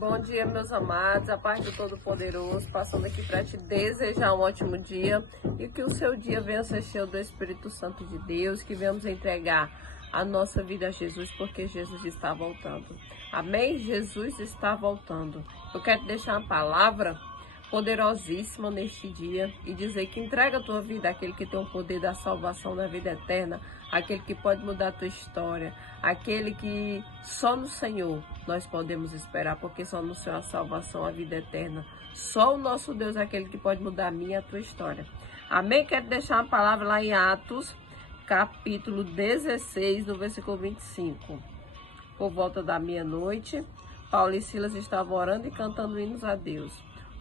Bom dia, meus amados, a paz do Todo-Poderoso, passando aqui para te desejar um ótimo dia e que o seu dia venha ser cheio do Espírito Santo de Deus, que venhamos entregar a nossa vida a Jesus, porque Jesus está voltando. Amém? Jesus está voltando. Eu quero te deixar uma palavra poderosíssima neste dia e dizer que entrega a tua vida àquele que tem o poder da salvação da vida eterna, aquele que pode mudar a tua história, aquele que só no Senhor nós podemos esperar, porque só no Senhor a salvação, a vida eterna. Só o nosso Deus é aquele que pode mudar a minha e a tua história. Amém? Quero deixar uma palavra lá em Atos, capítulo 16, no versículo 25. Por volta da meia-noite, Paulo e Silas estavam orando e cantando hinos a Deus.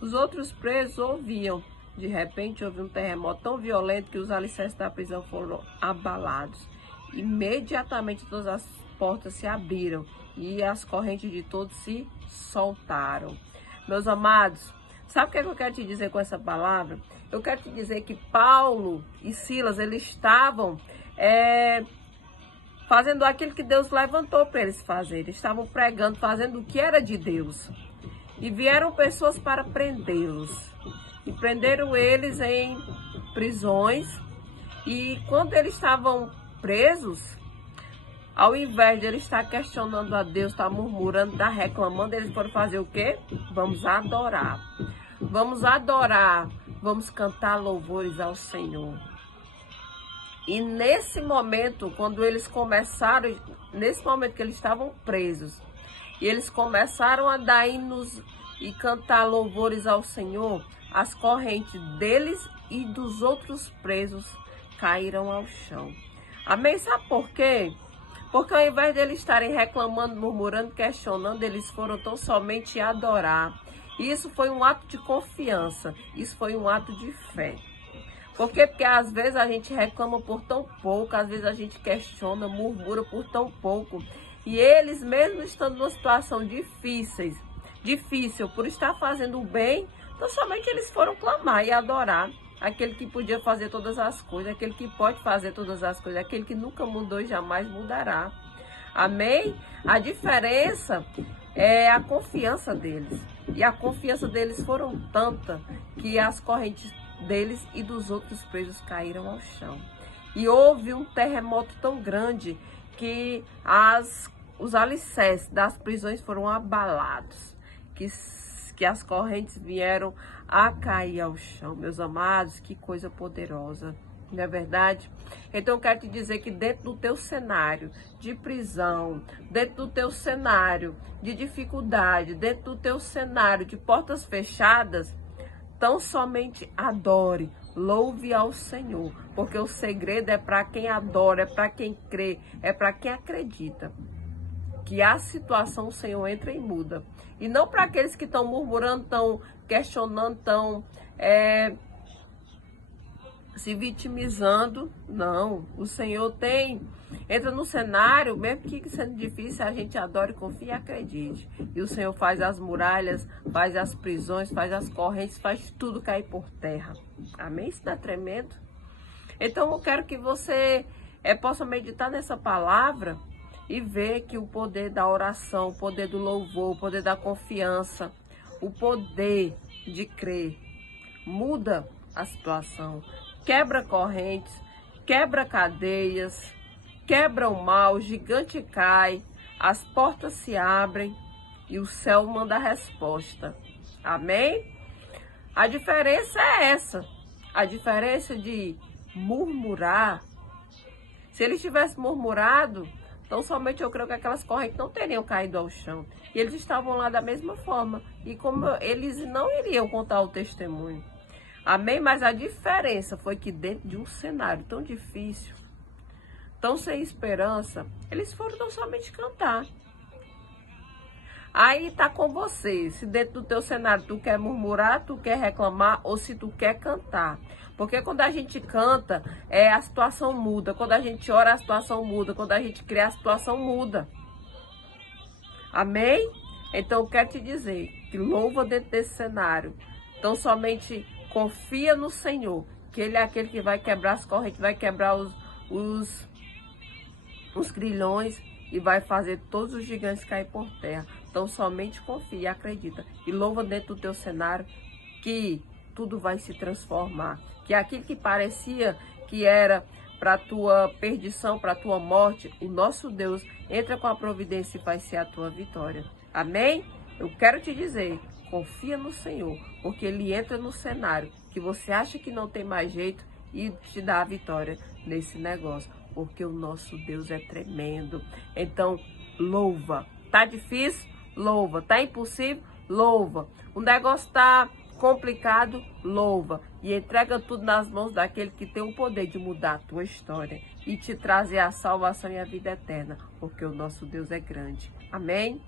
Os outros presos ouviam. De repente, houve um terremoto tão violento que os alicerces da prisão foram abalados. Imediatamente, todas as portas se abriram e as correntes de todos se soltaram. Meus amados, sabe o que eu quero te dizer com essa palavra? Eu quero te dizer que Paulo e Silas, eles estavam fazendo aquilo que Deus levantou para eles fazerem. Estavam pregando, fazendo o que era de Deus. E vieram pessoas para prendê-los. E prenderam eles em prisões. E quando eles estavam presos, ao invés de eles estar questionando a Deus, estar murmurando, estar reclamando, eles foram fazer o quê? Vamos adorar. Vamos adorar. Vamos cantar louvores ao Senhor. E nesse momento, quando eles começaram, nesse momento que eles estavam presos, e eles começaram a dar hinos e cantar louvores ao Senhor, as correntes deles e dos outros presos caíram ao chão. Amém? Sabe por quê? Porque ao invés de eles estarem reclamando, murmurando, questionando, eles foram tão somente adorar. E isso foi um ato de confiança, isso foi um ato de fé. Por quê? Porque às vezes a gente reclama por tão pouco, às vezes a gente questiona, murmura por tão pouco. E eles, mesmo estando numa situação difícil, por estar fazendo o bem, então somente eles foram clamar e adorar aquele que podia fazer todas as coisas, aquele que pode fazer todas as coisas, aquele que nunca mudou e jamais mudará. Amém? A diferença é a confiança deles. E a confiança deles foram tanta que as correntes deles e dos outros presos caíram ao chão. E houve um terremoto tão grande que os alicerces das prisões foram abalados, que as correntes vieram a cair ao chão. Meus amados, que coisa poderosa, não é verdade? Então eu quero te dizer que dentro do teu cenário de prisão, dentro do teu cenário de dificuldade, dentro do teu cenário de portas fechadas, tão somente adore, louve ao Senhor, porque o segredo é para quem adora, é para quem crê, é para quem acredita que a situação o Senhor entra e muda. E não para aqueles que estão murmurando, estão questionando, estão se vitimizando. Não, o Senhor entra no cenário, mesmo que sendo difícil, a gente adora, confia e acredite. E o Senhor faz as muralhas, faz as prisões, faz as correntes, faz tudo cair por terra. Amém? Isso não é tremendo? Então eu quero que você possa meditar nessa palavra e ver que o poder da oração, o poder do louvor, o poder da confiança, o poder de crer muda a situação, quebra correntes, quebra cadeias, quebra o mal, o gigante cai, as portas se abrem e o céu manda a resposta. Amém? A diferença é essa, a diferença de murmurar. Se eles tivessem murmurado, então somente eu creio que aquelas correntes não teriam caído ao chão. E eles estavam lá da mesma forma. E como eles não iriam contar o testemunho. Amém? Mas a diferença foi que dentro de um cenário tão difícil, tão sem esperança, eles foram tão somente cantar. Aí tá com você, se dentro do teu cenário tu quer murmurar, tu quer reclamar ou se tu quer cantar. Porque quando a gente canta, a situação muda. Quando a gente ora, a situação muda. Quando a gente crê, a situação muda. Amém? Então eu quero te dizer que louva dentro desse cenário. Então somente confia no Senhor, que Ele é aquele que vai quebrar as correntes, vai quebrar os grilhões e vai fazer todos os gigantes cair por terra. Então somente confia e acredita. E louva dentro do teu cenário que tudo vai se transformar. Que aquilo que parecia que era para a tua perdição, para a tua morte, o nosso Deus entra com a providência e vai ser a tua vitória. Amém? Eu quero te dizer, confia no Senhor, porque Ele entra no cenário que você acha que não tem mais jeito e te dá a vitória nesse negócio, porque o nosso Deus é tremendo. Então, louva. Tá difícil? Louva. Tá impossível? Louva. O negócio tá complicado? Louva. E entrega tudo nas mãos daquele que tem o poder de mudar a tua história e te trazer a salvação e a vida eterna, porque o nosso Deus é grande. Amém?